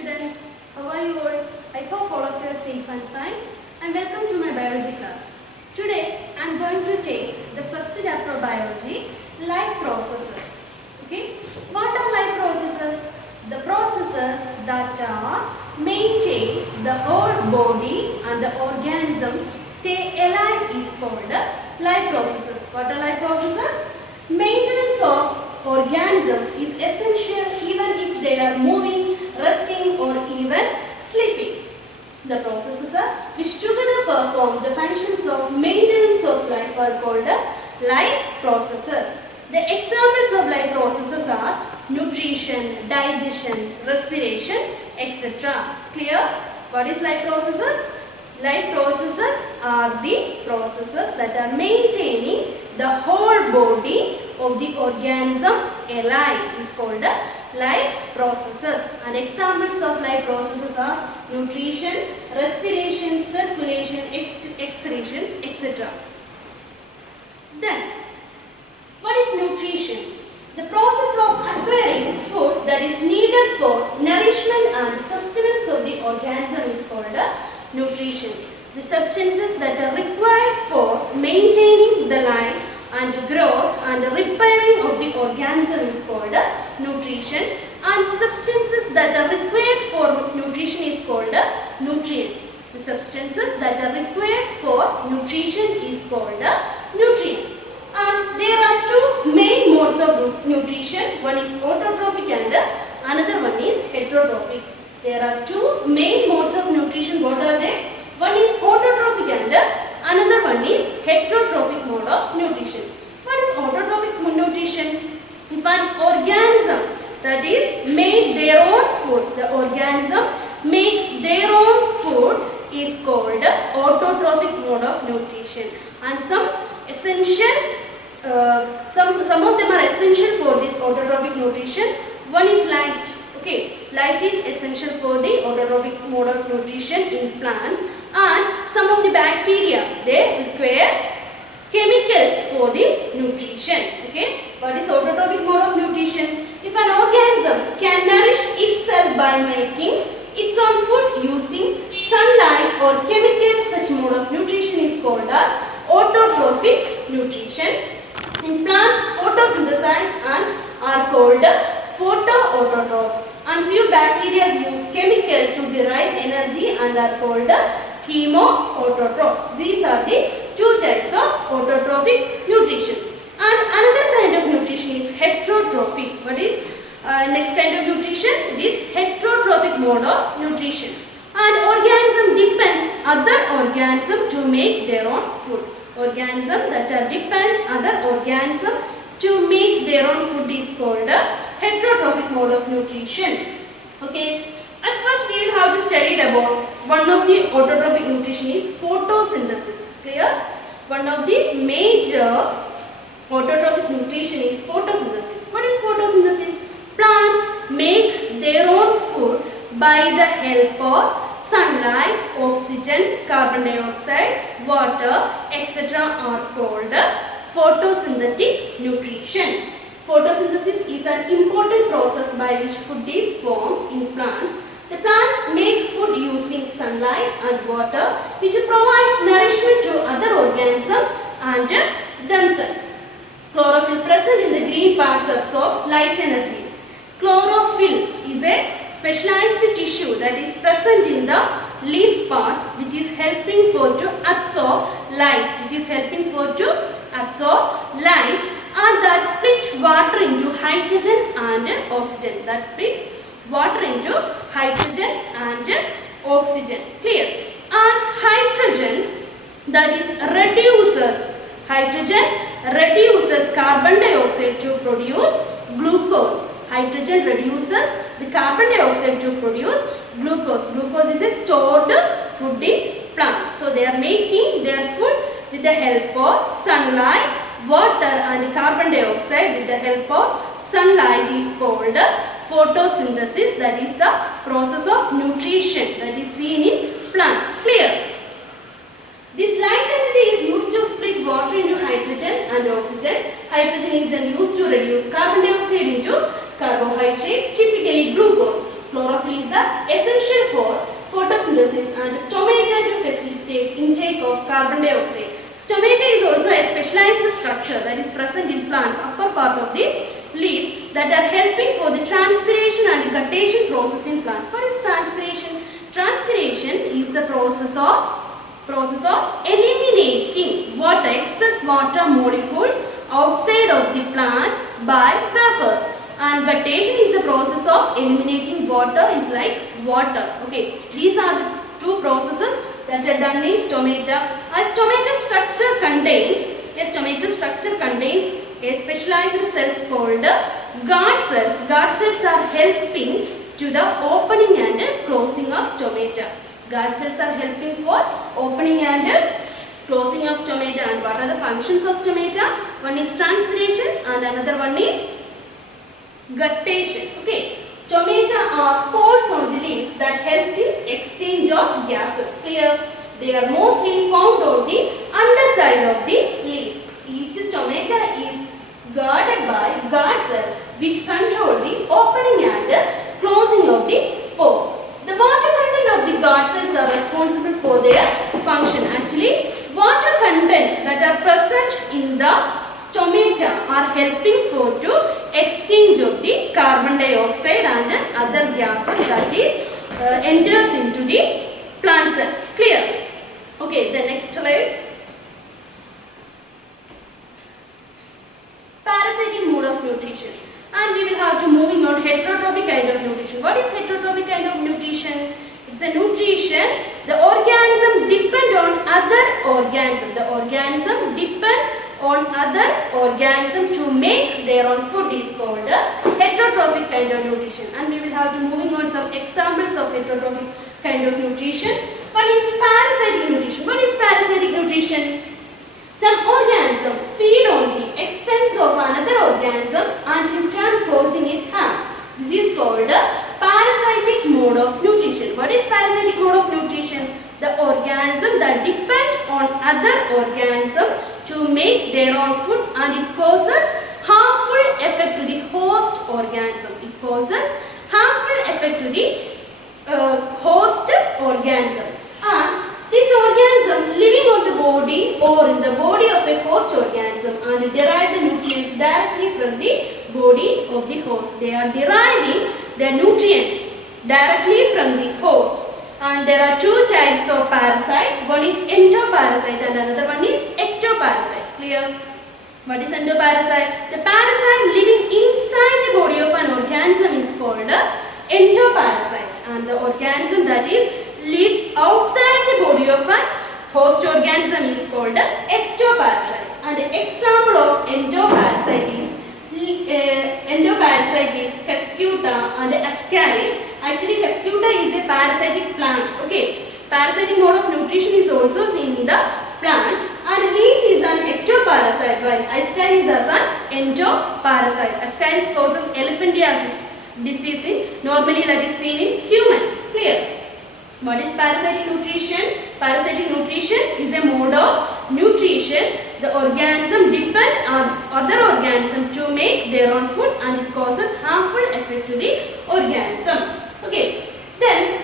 students, how are you all? I hope all of you are safe and fine, and welcome to my biology class. Today I am going to take the first chapter of biology, life processes. Okay, what are life processes? The processes that are maintain the whole body and the organism stay alive is called life processes. What are life processes? Maintenance of organism is essential even if they are moving, resting or even sleeping. The processes which together perform the functions of maintenance of life are called life processes. The examples of life processes are nutrition, digestion, respiration, etc. Clear? What is life processes? Life processes are the processes that are maintaining the whole body of the organism alive is called life processes. And examples of life processes are nutrition, respiration, circulation, excretion, etc. Then, what is nutrition? The process of acquiring food that is needed for nourishment and sustenance of the organism is called nutrition. The substances that are required for maintaining the life and growth and repairing of the organism is called nutrition, and substances that are required for nutrition is called nutrients. The substances that are required for nutrition is called nutrients. And there are two main modes of nutrition. One is autotrophic and another one is heterotrophic. There are two main modes of nutrition. What are they? One is autotrophic and another one is heterotrophic mode of nutrition. What is autotrophic nutrition? If an organism that is made their own food, the organism make their own food is called autotrophic mode of nutrition. And some essential, some of them are essential for this autotrophic nutrition. One is light. Okay, light is essential for the autotrophic mode of nutrition in plants, and some of the bacteria they require chemicals for this nutrition. Okay, what is autotrophic mode of nutrition? If an organism can nourish itself by making its own food using sunlight or chemicals, such mode of nutrition is called as autotrophic nutrition. In plants, photosynthesize and are called photoautotrophs, and few bacteria use chemical to derive energy and are called chemoautotrophs. These are the two types of autotrophic nutrition. And another kind of nutrition is heterotrophic. What is next kind of nutrition? It is heterotrophic mode of nutrition. And organism depends other organism to make their own food. Organism that depends other organism to make their own food is called heterotrophic mode of nutrition. Okay. At first we will have to study about one of the autotrophic nutrition is photosynthesis. Clear? One of the major autotrophic nutrition is photosynthesis. What is photosynthesis? Plants make their own food by the help of sunlight, oxygen, carbon dioxide, water, etc. are called photosynthetic nutrition. Photosynthesis is an important process by which food is formed in plants. The plants make food using sunlight and water, which provides nourishment to other organisms and themselves. Chlorophyll present in the green parts absorbs light energy. Chlorophyll is a specialized tissue that is present in the leaf part, which is helping for to absorb light, and that split water into hydrogen and oxygen. That splits water into hydrogen and oxygen. Clear? And hydrogen that is reduces carbon dioxide to produce glucose. Hydrogen reduces the carbon dioxide to produce glucose. Glucose is a stored food in plants. So they are making their food with the help of sunlight, water and carbon dioxide. With the help of sunlight is called photosynthesis. That is the process of nutrition that is seen in plants. Clear? This light energy is used to split water into hydrogen and oxygen. Hydrogen is then used to reduce carbon dioxide into carbohydrate, typically glucose. Chlorophyll is the essential for photosynthesis and stomata to facilitate intake of carbon dioxide. Stomata is also a specialized structure that is present in plants upper part of the leaf that are helping for the transpiration and guttation process in plants. What is transpiration? Transpiration is the process of eliminating water, excess water molecules outside of the plant by vapors. And guttation is the process of eliminating water, is like water. Okay, these are the two processes that are done in stomata. A stomata structure contains a specialized cells called guard cells. Guard cells are helping to the opening and closing of stomata. Guard cells are helping for opening and closing of stomata. And what are the functions of stomata? One is transpiration and another one is guttation. Okay, stomata are pores on the leaves that helps in exchange of gases. Clear? They are mostly found on the underside of the leaf. Each stomata is guarded by guard cells which control the opening and closing of the pore. The water content of the guard cells are responsible for their function. Actually, water content that are present in the stomata are helping for to exchange of the carbon dioxide and other gases that is enters into the plant cell. Clear? Okay, the next slide. Parasitic mode of nutrition. And we will have to moving on heterotrophic kind of nutrition. What is heterotrophic kind of nutrition? It's a nutrition. The organism depend on other organism. The organism depend on other organism to make their own food is called heterotrophic kind of nutrition. And we will have to moving on some examples of heterotrophic kind of nutrition. One is parasitic nutrition. What is parasitic nutrition? Some organism feed on the expense of another organism and in turn causing it harm. This is called parasitic mode of nutrition. What is parasitic mode of nutrition? The organism that depend on other organism to make their own food and it causes harmful effect to the host organism. It causes harmful effect to the host organism. And this organism living on the body or in the body of a host organism and derive the nutrients directly from the body of the host. They are deriving their nutrients directly from the host. And there are two types of parasite. One is endoparasite and another one is ectoparasite. Clear? What is endoparasite? The parasite living inside the body of an organism is called endoparasite. And the organism that is live outside the body of a host organism is called ectoparasite. And example of endoparasite is Cuscuta and Ascaris. Actually, Cuscuta is a parasitic plant. Okay, parasitic mode of nutrition is also seen in the plants. And leech is an ectoparasite while Ascaris is an endoparasite. Ascaris causes elephantiasis disease normally that is seen in humans. Clear? What is parasitic nutrition? Parasitic nutrition is a mode of nutrition. The organism depend on other organism to make their own food and it causes harmful effect to the organism. Okay. Then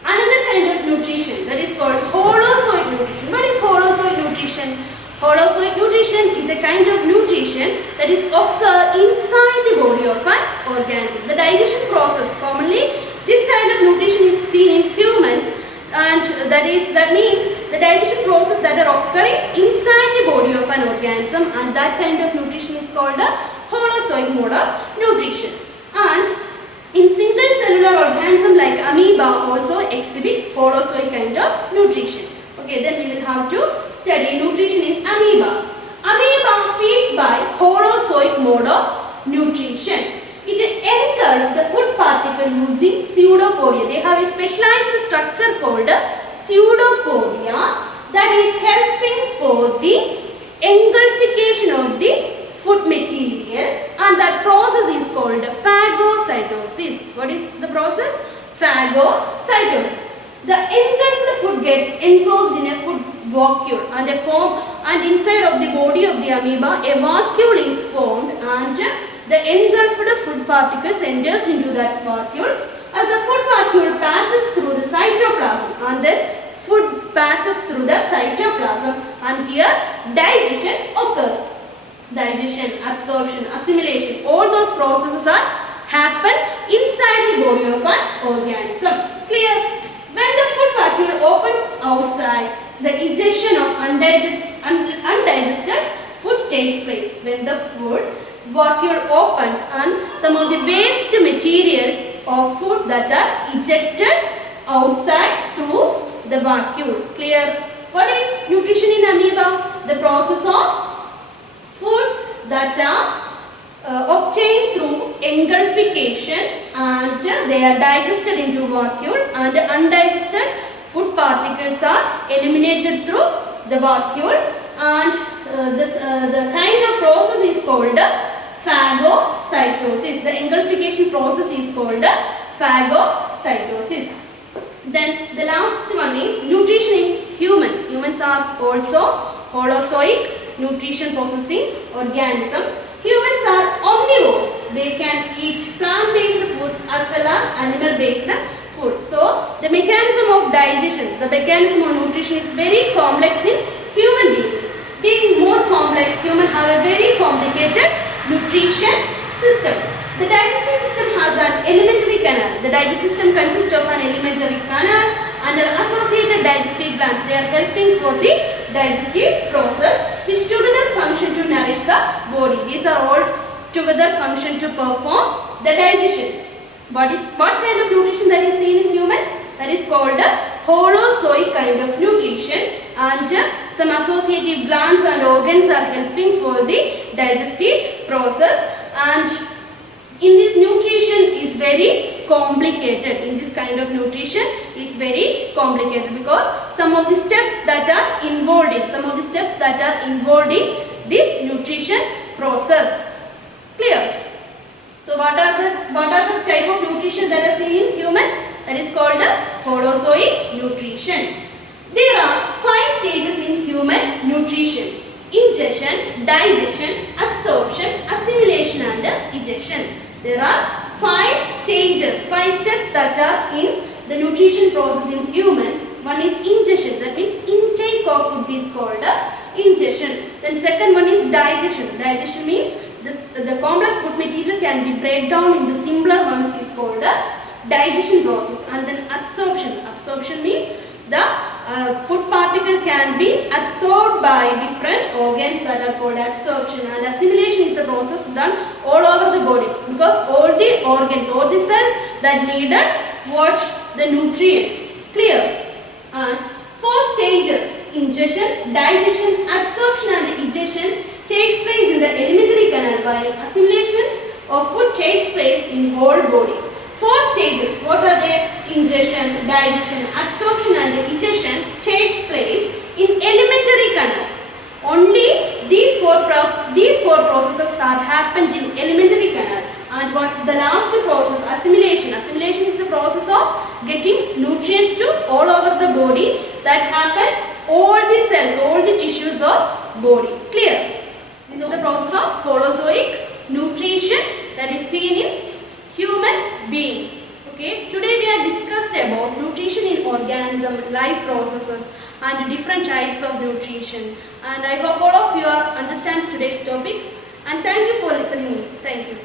another kind of nutrition that is called holozoic nutrition. What is holozoic nutrition? Holozoic nutrition is a kind of nutrition that is occur inside the body of an organism. The digestion process commonly this kind of nutrition is seen in humans and that means the digestion process that are occurring inside the body of an organism and that kind of nutrition is called a holozoic mode of nutrition. And in single cellular organism like amoeba also exhibit holozoic kind of nutrition. Okay, then we will have to study nutrition in amoeba. Amoeba feeds by holozoic mode of nutrition. It engulfs the food particle using pseudopodia. They have a specialized structure called pseudopodia that is helping for the engulfication of the food material and that process is called phagocytosis. What is the process? Phagocytosis. The engulfed food gets enclosed in a food vacuole and inside of the body of the amoeba a vacuole is formed and the engulfed food particles enters into that vacuole as the food vacuole passes through the cytoplasm, and then food passes through the cytoplasm, and here digestion occurs. Digestion, absorption, assimilation, all those processes are happen inside the body of an organism. Clear? When the food vacuole opens outside, the ejection of undigested food takes place. When the food vacuole opens and some of the waste materials of food that are ejected outside through the vacuole. Clear? What is nutrition in amoeba? The process of food that are obtained through engulfication, and they are digested into vacuole, and undigested food particles are eliminated through the vacuole, and the kind of process is called phagocytosis. The engulfication process is called phagocytosis. Then the last one is nutrition in humans. Humans are also holozoic nutrition processing organism. Humans are omnivores. They can eat plant-based food as well as animal-based food. So the mechanism of digestion, the mechanism of nutrition is very complex in human beings. Being more complex, humans have a very complicated nutrition system. The digestive system has an alimentary canal. The digestive system consists of an alimentary canal and an associated digestive glands. They are helping for the digestive process, which together function to nourish the body. These are all together function to perform the digestion. What kind of nutrition that is seen in humans? That is called a holozoic kind of nutrition, and some associative glands and organs are helping for the digestive process. And in this nutrition is very complicated. In this kind of nutrition is very complicated because some of the steps that are involved in this nutrition process. Clear? So what are the type of nutrition that are seen in humans? That is called holozoic nutrition. There are 5 stages in human nutrition: ingestion, digestion, absorption, assimilation and ejection. There are 5 stages, 5 steps that are in the nutrition process in humans. One is ingestion, that means intake of food is called ingestion. Then second one is digestion. Digestion means the complex food material can be break down into simpler ones is called digestion process. And then absorption. Absorption means the food particle can be absorbed by different organs that are called absorption. And assimilation is the process done all over the body because all the organs, all the cells that needed what? The nutrients. Clear? And 4 stages: ingestion, digestion, absorption and ejection takes place in the alimentary canal, while assimilation of food takes place in whole body. 4 stages, what are they? Ingestion, digestion, absorption and ejection takes place in alimentary canal. Only these four processes are happened in alimentary canal. And what the last process, assimilation. Assimilation is the process of getting nutrients to all over the body that happens all the cells, all the tissues of body. Clear? This is the process of holozoic nutrition that is seen in human beings. Okay, today we have discussed about nutrition in organism, life processes and different types of nutrition. And I hope all of you understands today's topic. And thank you for listening. Thank you.